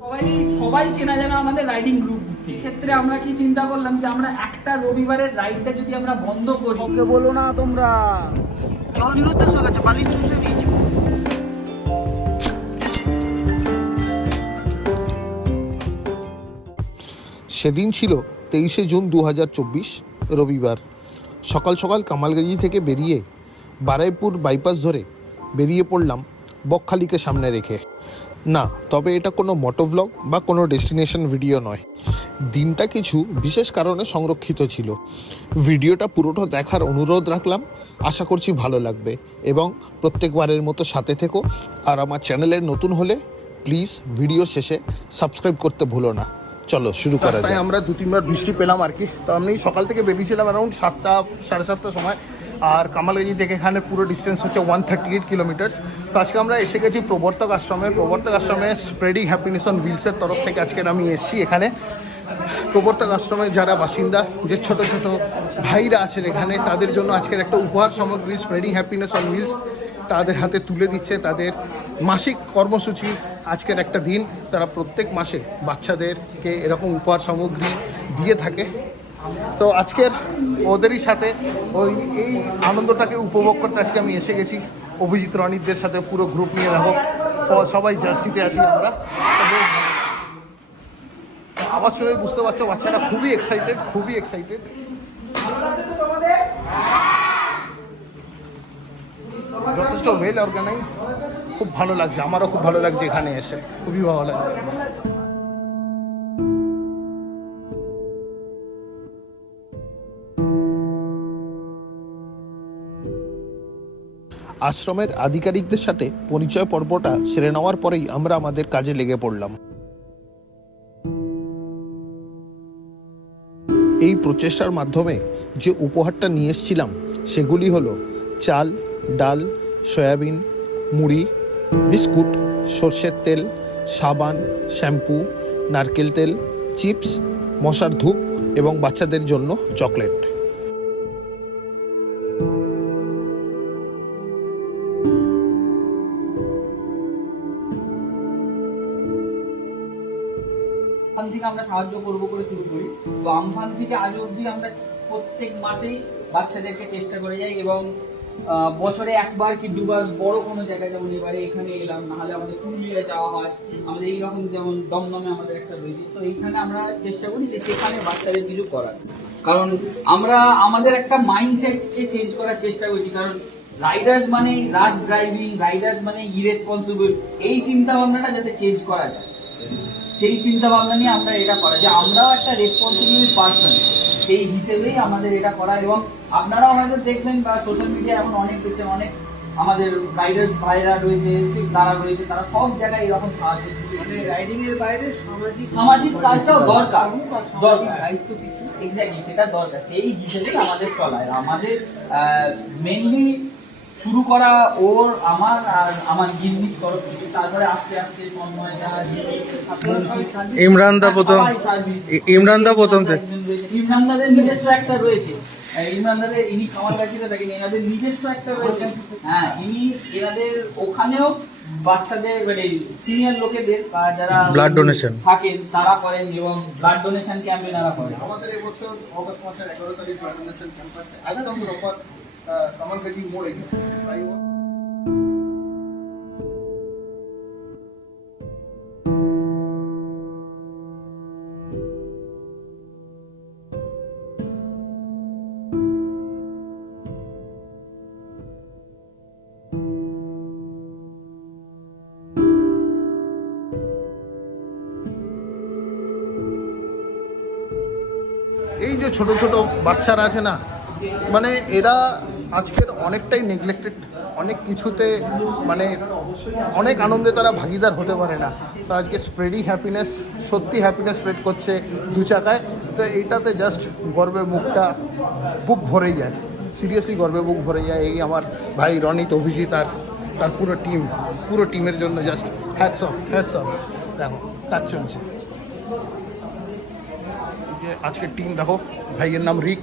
সবাই সবাই চেনা জানা আমাদের রাইডিং গ্রুপ ক্ষেত্রে আমরা কি চিন্তা করলাম যে আমরা একটা রবিবারের রাইডটা যদি আমরা বন্ধ করি? ওকে বলো না তোমরা। জল নিরুদ্দেশ হয়ে গেছে চুষে দিয়েছে। সেদিন ছিল তেইশে জুন দু হাজার চব্বিশ রবিবার। সকাল সকাল কামালগাজি থেকে বেরিয়ে বারাইপুর বাইপাস ধরে বেরিয়ে পড়লাম বকখালিকে সামনে রেখে। না তবে এটা কোনো মোটোভ্লগ বা কোনো ডেস্টিনেশন ভিডিও নয়। দিনটা কিছু বিশেষ কারণে সংরক্ষিত ছিল। ভিডিওটা পুরোটা দেখার অনুরোধ রাখলাম। আশা করছি ভালো লাগবে। এবং প্রত্যেকবারের মতো সাথে থেকো। আর আমার চ্যানেলে নতুন হলে প্লিজ ভিডিও শেষে সাবস্ক্রাইব করতে ভুলো না। চলো শুরু করা যাক। আমরা দু তিনবার বৃষ্টি পেলাম আর কি। তো আমি সকাল থেকে বেরিয়েছিলাম অ্যারাউন্ড সাতটা সাড়ে সাতটার সময়। আর কামালগঞ্জি থেকে এখানে পুরো ডিস্টেন্স হচ্ছে ওয়ান থার্টি এইট কিলোমিটার্স তো আজকে আমরা এসে গেছি প্রবর্তক আশ্রমে। প্রবর্তক আশ্রমে স্প্রেডিং হ্যাপিনেস অন হুইলসের তরফ থেকে আজকে আমি এসেছি এখানে। প্রবর্তক আশ্রমে যারা বাসিন্দা, যে ছোট ছোট ভাইরা আছেন এখানে, তাদের জন্য আজকের একটা উপহার সামগ্রী স্প্রেডিং হ্যাপিনেস অন হুইলস তাদের হাতে তুলে দিচ্ছে তাদের মাসিক কর্মসূচি আজকের একটা দিন। তারা প্রত্যেক মাসে বাচ্চাদেরকে এরকম উপহার সামগ্রী দিয়ে থাকে। তো আজকের ওদেরই সাথে ওই এই আনন্দটাকে উপভোগ করতে আজকে আমি এসে গেছি। অভিজিৎ রণিতদের সাথে পুরো গ্রুপ নিয়ে দেখো। সবাই জার্সিতে আছি আমরা। আবার শুনে বুঝতে পারছ, বাচ্চারা খুবই এক্সাইটেড খুবই এক্সাইটেড যথেষ্ট ওয়েল অর্গানাইজ খুব ভালো লাগছে, আমারও খুব ভালো লাগছে এখানে এসে। খুবই ভালো লাগছে। আশ্রমের আধিকারিকদের সাথে পরিচয় পর্বটা সেরে নেওয়ার পরেই আমরা আমাদের কাজে লেগে পড়লাম। এই প্রচেষ্টার মাধ্যমে যে উপহারটা নিয়ে এসেছিলাম, সেগুলি হলো চাল, ডাল, সয়াবিন, মুড়ি, বিস্কুট, সর্ষের তেল, সাবান, শ্যাম্পু, নারকেল তেল, চিপস, মশার ধূপ এবং বাচ্চাদের জন্য চকলেট। থেকে আমরা সাহায্য করব করে শুরু করি। তো আমফান থেকে আজ অবধি আমরা প্রত্যেক মাসেই বাচ্চাদেরকে চেষ্টা করে যাই এবং বছরে একবার কি দুবার বড় কোনো জায়গায় যেমন এবারে এখানে এলাম, নাহলে আমাদের পুরুলিয়া যাওয়া হয়। আমাদের এইরকম যেমন দমদমে আমাদের একটা রয়েছে তো এইখানে আমরা চেষ্টা করি যে সেখানে বাচ্চাদের কিছু করার। কারণ আমরা, আমাদের একটা মাইন্ডসেটকে চেঞ্জ করার চেষ্টা করছি। কারণ রাইডার্স মানে রাশ ড্রাইভিং রাইডার্স মানে ইরেসপন্সিবল এই চিন্তা ভাবনাটা যাতে চেঞ্জ করা যায়। সেই চিন্তা ভাবনা নিয়ে আমরা এটা করা যে আমরাও একটা রেসপন্সিবল পার্সন সেই হিসেবেই আমাদের এটা করা এবং আপনারাও হয়তো দেখবেন বা সোশ্যাল মিডিয়া এখন অনেক দেখছেন অনেক আমাদের রাইডার ভাইরা রয়েছে তারা রয়েছে তারা সব জায়গায় এরকম সাহায্য মানে রাইডিং এর বাইরে সামাজিক সামাজিক কাজটাও দরকার দরকার। দায়িত্ব কিছু? এক্স্যাক্টলি সেটা দরকার সেই হিসেবেই আমাদের চলায় আমাদের মেনলি শুরু করা ওর আমার আর আমার গিন্নির তরফ থেকে। তারপরে আস্তে আস্তে ইমরান দা প্রথম। ইমরান দা প্রথম থেকে। ইমরান দাদের নিজস্ব একটা রয়েছে। ইমরান দাদের ইনি খামার থাকেন এনাদের নিজস্ব একটা রয়েছে। হ্যাঁ ইনি এনাদের ওখানেও বাচ্চাদের মানে সিনিয়র লোকেদের বা যারা Blood donation। থাকেন তারা করেন এবং ব্লাড ডোনেশন ক্যাম্প এনারা করেন। আমাদের এবছর অগস্ট মাসের এগারো তারিখ প্রেজেন্টেশন ক্যাম্প আছে। একদম প্রপার কামালগাজি মোড়ে তাই এই যে ছোট ছোট বাচ্চারা আছে না মানে এরা আজকের অনেকটাই নেগলেক্টেড অনেক কিছুতে মানে অনেক আনন্দে তারা ভাগিদার হতে পারে না। তো আজকে স্প্রেডিং হ্যাপিনেস সত্যি হ্যাপিনেস স্প্রেড করছে দু চাকায়। তো এইটাতে জাস্ট গর্বে মুখটা বুক ভরে যায়। সিরিয়াসলি গর্বে বুক ভরে যায়। এই আমার ভাই রনিত, অভিজিৎ আর তার পুরো টিম পুরো টিমের জন্য just hats off hats off দেখো, কাজ চলছে। আজকের টিম দেখো, ভাইয়ের নাম রিক।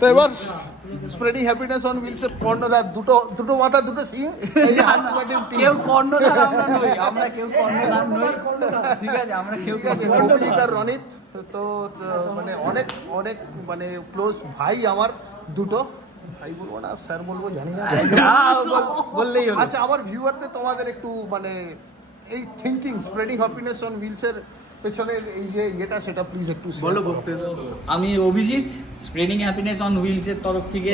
তো এবার স্প্রেডিং হ্যাপিনেস অন হুইলসের কর্ণধার দুটো দুটো মাথা দুটো সিং এই টিম কেউ কর্ণধার আমরা নই আমরা কেউ কর্ণধার নই। ঠিক আছে আমরা কেউ আর রনিত তো মানে অনেক অনেক মানে ক্লোজ ভাই আমার দুটো। ভাই বলব না স্যার বলব জানি না। বললেই আচ্ছা আমার ভিউয়ারদের তোমাদের একটু মানে এই থিঙ্কিং স্প্রেডিং হ্যাপিনেস অন হুইলসের পেছনে এই যে ইয়েটা সেটা প্লিজ একটু বলো আমি Abhijit spreading happiness on wheels এর তরফ থেকে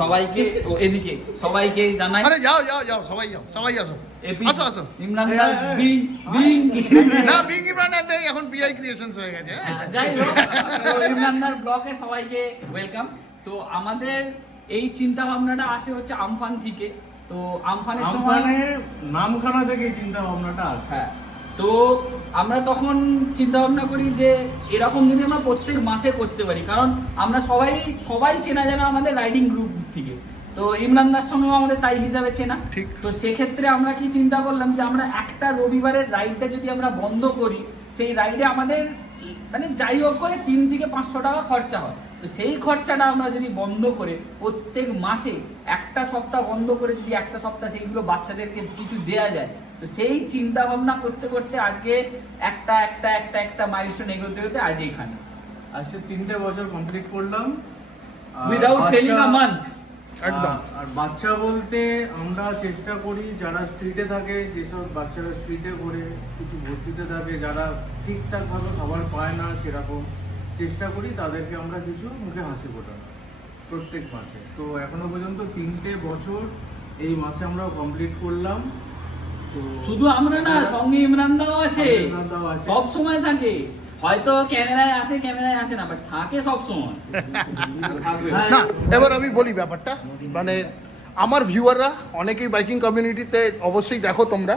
সবাইকে এদিকে সবাইকে জানাই। আরে যাও যাও যাও সবাই যাও সবাই আসো। আসো আসো। ইমরান বিং বিং। না বিগ ইমরান নেই এখন পিআই ক্রিয়েশনস হয়ে গেছে। হ্যাঁ? যাই ইমরানদার ব্লকে সবাইকে ওয়েলকাম তো আমাদের এই চিন্তা ভাবনাটা আসে হচ্ছে আমফান থেকে। তো আমফানের সময় আমফানে নামখানা থেকে চিন্তা ভাবনাটা আসে। হ্যাঁ। তো আমরা তখন চিন্তা ভাবনা করি যে এরকম যদি আমরা প্রত্যেক মাসে করতে পারি কারণ আমরা সবাই সবাই চেনা জানা আমাদের রাইডিং গ্রুপ থেকে। তো ইমরানদার সঙ্গেও আমাদের তাই হিসাবে চেনা। তো সেক্ষেত্রে আমরা কি চিন্তা করলাম যে আমরা একটা রবিবারের রাইডটা যদি আমরা বন্ধ করি সেই রাইডে আমাদের মানে যাই হোক করে তিন থেকে পাঁচশো টাকা খরচা হয়। তো সেই খরচাটা আমরা যদি বন্ধ করে প্রত্যেক মাসে একটা সপ্তাহ বন্ধ করে যদি একটা সপ্তাহ সেইগুলো বাচ্চাদেরকে কিছু দেয়া যায় তো সেই চিন্তা ভাবনা করতে করতে আজকে একটা একটা একটা একটা মাইলস্টোন এগোতে হতে আজ এইখানে। আজকে তিনটে বছর কমপ্লিট করলাম। উইদাউট ফেলিং আ মান্থ একদম। আর- বাচ্চা বলতে আমরা চেষ্টা করি যারা স্ট্রিটে থাকে যেসব বাচ্চারা স্ট্রিটে ঘুরে কিছু বস্তিতে থাকে যারা ঠিকঠাক ভাবে খাবার পায় না সেরকম চেষ্টা করি তাদেরকে আমরা কিছু মুখে হাসি ফোটানো প্রত্যেক মাসে। তো এখনও পর্যন্ত তিনটে বছর এই মাসে আমরা কমপ্লিট করলাম। শুধু আমরা না সঙ্গে ইমরান দাও আছে। সব সময় থাকে। হয়তো ক্যামেরায় আসে ক্যামেরায় আসে না বাট থাকে সব সময়। না এবার আমি বলি ব্যাপারটা। মানে আমার ভিউয়াররা অনেকেই বাইকিং কমিউনিটিতে অবশ্যই দেখো তোমরা।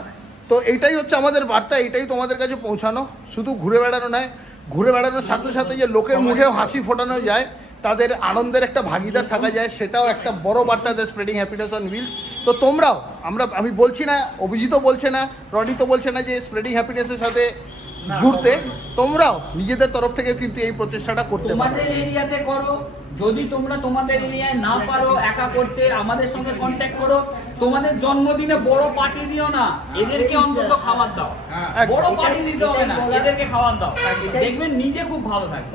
তো এইটাই হচ্ছে আমাদের বার্তা এইটাই তোমাদের কাছে পৌঁছানো। শুধু ঘুরে বেড়ানো নয় ঘুরে বেড়ানোর সাথে সাথে যে লোকের মুখেও হাসি ফোটানো যায় তাদের আনন্দের একটা ভাগিদার থাকা যায়, সেটাও একটা বড় বার্তা দেয় স্প্রেডিং হ্যাপিনেস অন হুইলস তো তোমরাও, আমরা, আমি বলছি না, অভিজিৎও বলছে না রনি তো বলছে না যে স্প্রেডিং হ্যাপিনেসের সাথে জুড়তে তোমরাও নিজেদের তরফ থেকে কিন্তু এই প্রচেষ্টাটা করতে তোমাদের এরিয়াতে করো যদি তোমরা তোমাদের এরিয়ায় না পারো একা করতে আমাদের সঙ্গে কন্ট্যাক্ট করো। তোমাদের জন্মদিনে বড় পার্টি দিও না এদেরকে অন্তত খাবার দাও। বড় পার্টি দিতে হবে না এদেরকে খাবার দাও। দেখবেন নিজে খুব ভালো থাকে।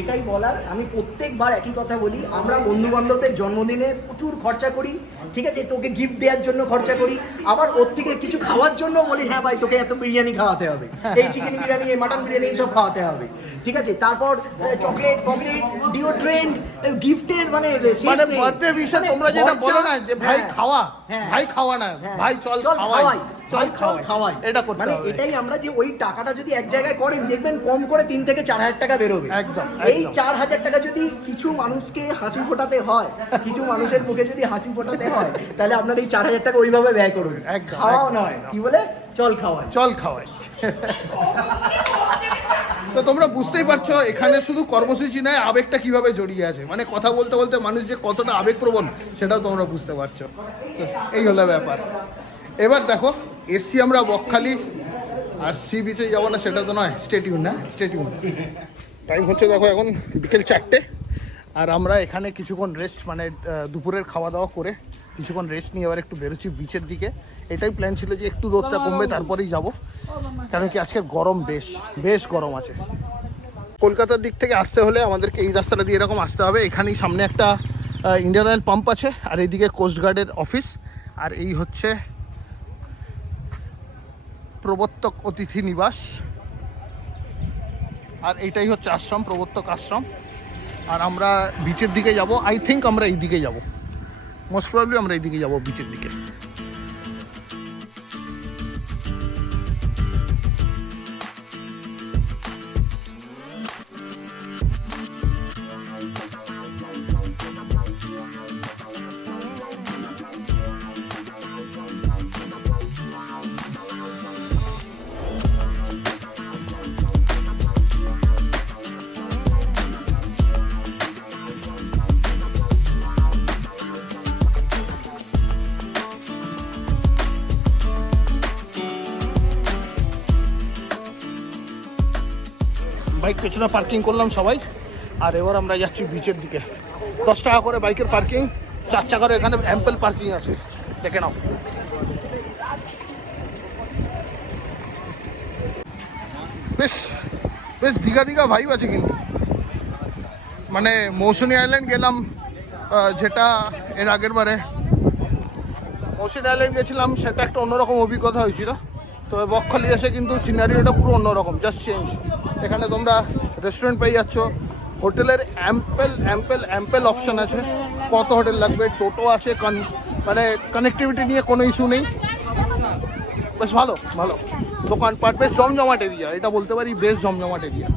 এটাই বলার। আমি প্রত্যেকবার একই কথা বলি আমরা বন্ধু বান্ধবদের জন্মদিনে প্রচুর খরচা করি ঠিক আছে তোকে গিফট দেওয়ার জন্য খরচা করি। আবার ওর থেকে কিছু খাওয়ার জন্য বলি হ্যাঁ ভাই তোকে এত বিরিয়ানি খাওয়াতে হবে। এই চিকেন বিরিয়ানি এই মাটন বিরিয়ানি এইসব খাওয়াতে হবে। ঠিক আছে তারপর চকলেট ফকলেট ডিওড্রেন্ট গিফটের মানে মানে। বার্থডে মানে তোমরা যেটা বলো না যে ভাই হ্যাঁ, খাওয়া। হ্যাঁ। ভাই খাওয়া না হ্যাঁ। ভাই চল খাওয়াই। খাওয়াই। খাওয়াই। এটা করতে মানে এটাই আমরা যে ওই টাকাটা যদি এক জায়গায় করেন দেখবেন কম করে তিন থেকে চার হাজার টাকা বেরোবে। একদম, এই চার হাজার টাকা যদি কিছু মানুষকে হাসি ফোটাতে হয় কিছু মানুষের মুখে যদি হাসি ফোটাতে হয় তাহলে আপনার এই চার হাজার টাকা ওইভাবে ব্যয় করুন। খাওয়াও নয় কি বলে? চল খাওয়াই। চল খাওয়াই। তো তোমরা বুঝতেই পারছ এখানে শুধু কর্মসূচি নয় আবেগটা কীভাবে জড়িয়ে আছে। মানে কথা বলতে বলতে মানুষ যে কতটা আবেগপ্রবণ সেটাও তোমরা বুঝতে পারছ। এই হলো ব্যাপার। এবার দেখো এসছি আমরা বকখালি আর সি বিচে যাব না, সেটা তো নয়। স্টেটিউন না স্টেটিউন টাইম হচ্ছে দেখো এখন বিকেল চারটে, আর আমরা এখানে কিছুক্ষণ রেস্ট মানে দুপুরের খাওয়া দাওয়া করে কিছুক্ষণ রেস্ট নিয়ে এবার একটু বেরোচ্ছি বিচের দিকে। এটাই প্ল্যান ছিল যে একটু রোদটা কমবে, তারপরেই যাব। কারণ কি, আজকে গরম বেশ বেশ গরম আছে। কলকাতার দিক থেকে আসতে হলে আমাদেরকে এই রাস্তাটা দিয়ে এরকম আসতে হবে। এখানেই সামনে একটা ইন্ডিয়ান অয়েল পাম্প আছে, আর এইদিকে কোস্টগার্ডের অফিস আর এই হচ্ছে প্রবর্তক অতিথি নিবাস। আর এইটাই হচ্ছে আশ্রম, প্রবর্তক আশ্রম। আর আমরা বিচের দিকে যাব। আই থিঙ্ক আমরা এই দিকে যাব। মোস্ট প্রবলি আমরা এই দিকে যাব বিচের দিকে। বাইক পেছনে পার্কিং করলাম সবাই। আর এবার আমরা যাচ্ছি বিচের দিকে। দশ টাকা করে বাইকের পার্কিং চার চাকার এখানে অ্যাম্পেল পার্কিং আছে। দেখে নাও। বেশ বেশ দীঘা দীঘা ভাইব আছে কিন্তু। মানে মৌসুনি আইল্যান্ড গেলাম যেটা এর আগের বারে। মৌসুনি আইল্যান্ড গেছিলাম, সেটা একটা অন্যরকম অভিজ্ঞতা হয়েছিল। তবে বকখালি এসে কিন্তু সিনারিওটা পুরো অন্যরকম জাস্ট চেঞ্জ এখানে তোমরা রেস্টুরেন্ট পেয়ে যাচ্ছ। হোটেলের অ্যাম্পেল অ্যাম্পেল অ্যাম্পেল অপশান আছে। কত হোটেল লাগবে, টোটো আছে মানে কানেক্টিভিটি নিয়ে কোনো ইস্যু নেই। বেশ ভালো ভালো। দোকানপাট বেশ জমজমাট এরিয়া এটা বলতে পারি বেশ জমজমাট এরিয়া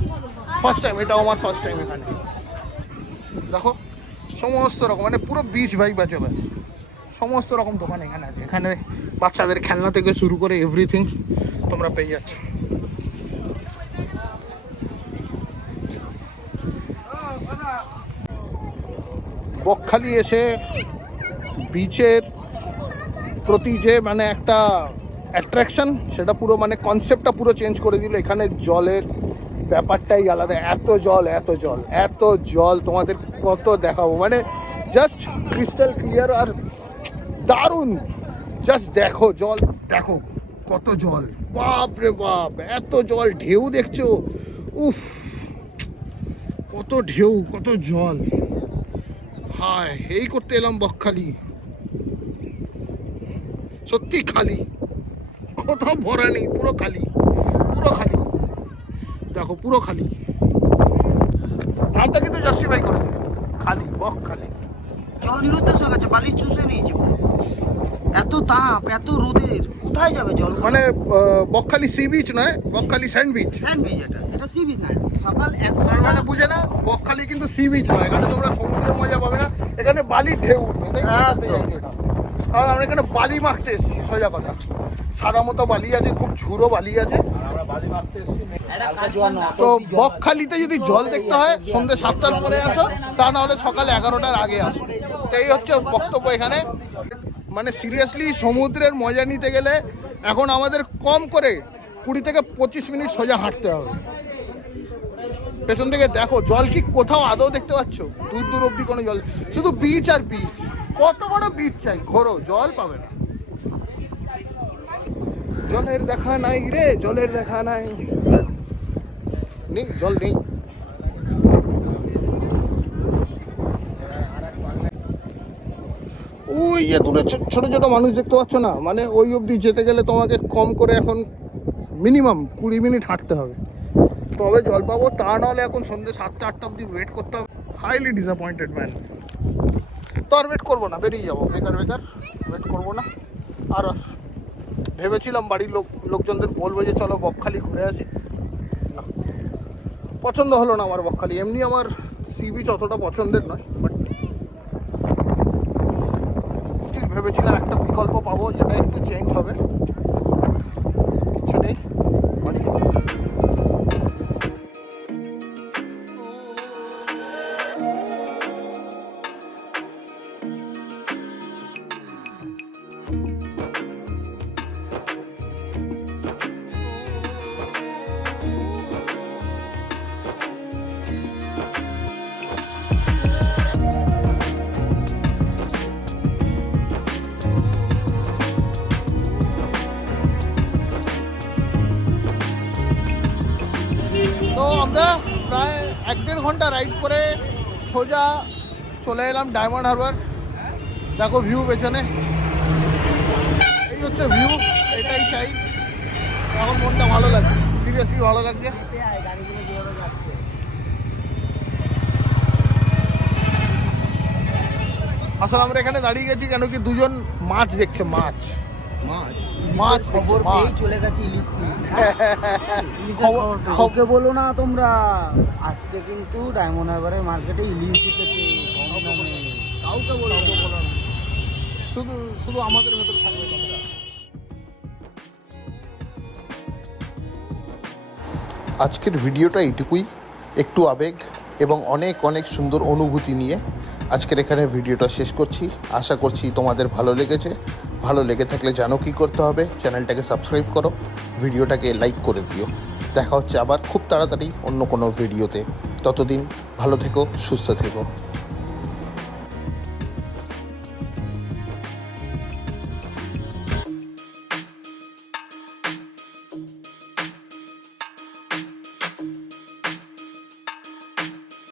ফার্স্ট টাইম এটাও আমার ফার্স্ট টাইম এখানে। দেখো, সমস্ত রকম মানে পুরো বিচ ভাইব বাজে সমস্ত রকম দোকান এখানে আছে। এখানে বাচ্চাদের খেলনা থেকে শুরু করে এভরিথিং তোমরা পেয়ে যাচ্ছ। বকখালি এসে বিচের প্রতি যে মানে একটা অ্যাট্রাকশন সেটা পুরো মানে কনসেপ্টটা পুরো চেঞ্জ করে দিল। এখানে জলের ব্যাপারটাই আলাদা। এত জল এত জল এত জল তোমাদের কত দেখাবো। মানে জাস্ট ক্রিস্টাল ক্লিয়ার আর দারুণ। জাস্ট দেখো জল, দেখো কত জল। বাপ রে বাপ, এত জল, ঢেউ দেখছ? উফ, কত ঢেউ, কত জল। হায়, এই করতে এলাম বকখালি। সত্যি খালি। কোথাও ভরা নেই, পুরো খালি পুরো খালি। দেখো, পুরো খালি। নামটা কিন্তু জাস্টিফাই করেছে। খালি বক খালি জল নিরুদ্দেশ হয়ে গেছে বালি চুষে নিয়েছে এত তাপ এত রোদের কোথায় যাবে জল? মানে বকখালি সি বিচ নয় বকখালি স্যান্ড বিচ স্যান্ডউইচ এটা এটা সি বিচ না সকাল এক মানে বুঝে না বকখালি কিন্তু সি বিচ নয় এখানে তোমরা সমুদ্রের মজা পাবে না এখানে বালির ঢেউ এটা। কারণ আমরা এখানে বালি মাখতে এসেছি সোজা কথা। সাদা মতো বালি আছে খুব ঝুরো বালি আছে। তো বকখালিতে যদি জল দেখতে হয় সন্ধ্যে সাতটার পরে আসো তা না হলে সকাল এগারোটার আগে আসো। এই হচ্ছে বক্তব্য এখানে। মানে সিরিয়াসলি সমুদ্রের মজা নিতে গেলে এখন আমাদের কম করে কুড়ি থেকে পঁচিশ মিনিট সোজা হাঁটতে হবে। পেছন থেকে দেখো, জল কি কোথাও আদৌ দেখতে পাচ্ছ? দূর দূর অব্দি কোনো জল, শুধু বিচ আর বিচ কত বড় বিচ চাই? ঘোরো, জল পাবে না। জলের দেখা নাই রে, জলের দেখা নাই। নেই, জল নেই। ওই যে দূরে ছোট ছোট মানুষ দেখতে পাচ্ছ না? মানে ওই অবধি যেতে গেলে তোমাকে কম করে এখন মিনিমাম কুড়ি মিনিট হাঁটতে হবে। তবে জল পাবো, তা নাহলে এখন সন্ধ্যে সাতটা, আটটা অবধি ওয়েট করতে হবে। হাইলি ডিসঅ্যাপয়েন্টেড ম্যান তো আর ওয়েট করব না, বেরিয়ে যাব। বেকার বেকার ওয়েট করব না। আর ভেবেছিলাম বাড়ির লোক লোকজনদের বলব যে চলো বকখালি ঘুরে আসি। না, পছন্দ হলো না আমার বকখালি। এমনি আমার সি বিচ অতটা পছন্দের নয় বাট ভেবেছিলাম একটা বিকল্প পাবো যেটা একটু চেঞ্জ হবে। আমরা প্রায় এক দেড় ঘণ্টা রাইড করে সোজা চলে এলাম ডায়মন্ড হারবার দেখো ভিউ পেছনে। এই হচ্ছে ভিউ এটাই চাই এখন মনটা ভালো লাগছে সিরিয়াসলি ভালো লাগছে। আসলে আমরা এখানে দাঁড়িয়ে গেছি কেন কি দুজন মাছ দেখছে, মাছ। মাছ। মাছ খবর পেয়ে। চলে গেছে ইলিশ বলো না তোমরা। আজকে কিন্তু ডায়মন্ড হারবারের মার্কেটে ইলিশ ঢুকেছে কাউকে বলো কাউকে বলো না। শুধু শুধু আমাদের ভেতরে থাকবে আজকের ভিডিওটা এইটুকুই। একটু আবেগ এবং অনেক অনেক সুন্দর অনুভূতি নিয়ে আজকের এখানে ভিডিওটা শেষ করছি। আশা করছি তোমাদের ভালো লেগেছে। ভালো লেগে থাকলে জানো কী করতে হবে। চ্যানেলটাকে সাবস্ক্রাইব করো, ভিডিওটাকে লাইক করে দিও। দেখা হচ্ছে আবার খুব তাড়াতাড়ি অন্য কোনো ভিডিওতে। ততদিন ভালো থেকো, সুস্থ থেকো।